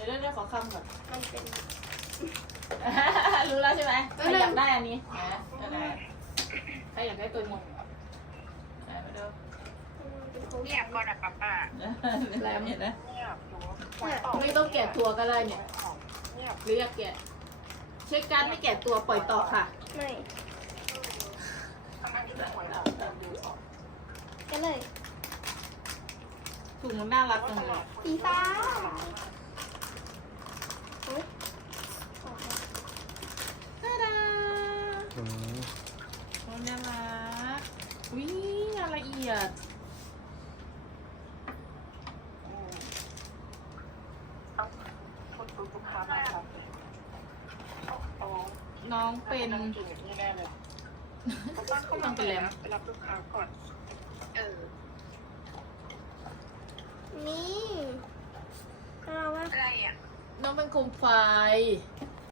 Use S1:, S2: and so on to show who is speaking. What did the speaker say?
S1: ดี๋ยวเดี๋ยวเดี๋ยวขอคำก่อน
S2: มันเป็น
S1: รู้แล้วใช่ไหม
S2: เอ
S1: ใคร
S2: อ
S1: อยากได้อันนี้นะเออไหนใครอยากได้ตัวงงไหนมาดู
S2: เป็นโค้ง
S3: เงียบก่อนนะป้าป้า
S1: แรมเห็นไหม
S3: เงียบอยู่
S1: ไม่ต้องแกะตัวก็ได้เนี่ย
S3: เงียบ
S1: หรืออยากแกะ เช็คการดไม่แกะตัวปล่อยต่อค่ะ
S2: ไม่
S3: ทำไมถึงหวยออกดูออก
S2: ก็เลย
S1: ถุงมันน่ารักจังเลย
S2: สีฟ้าโอ๊ยออกมา
S1: ตาดา
S4: อืม
S1: โอ้น่ารักวิงานละเอียด
S3: คนดูลูกค้ามาครับโอ้
S1: น้องเป็น
S3: นั่งกินอยู่ที่แน่เลยเขาตั้งเข้ามาไปแล้วไปรับลูกค้าก่อน เออ
S2: นี่เอาว่า
S3: อะไรอะ
S1: น้องเป็นโคมไฟ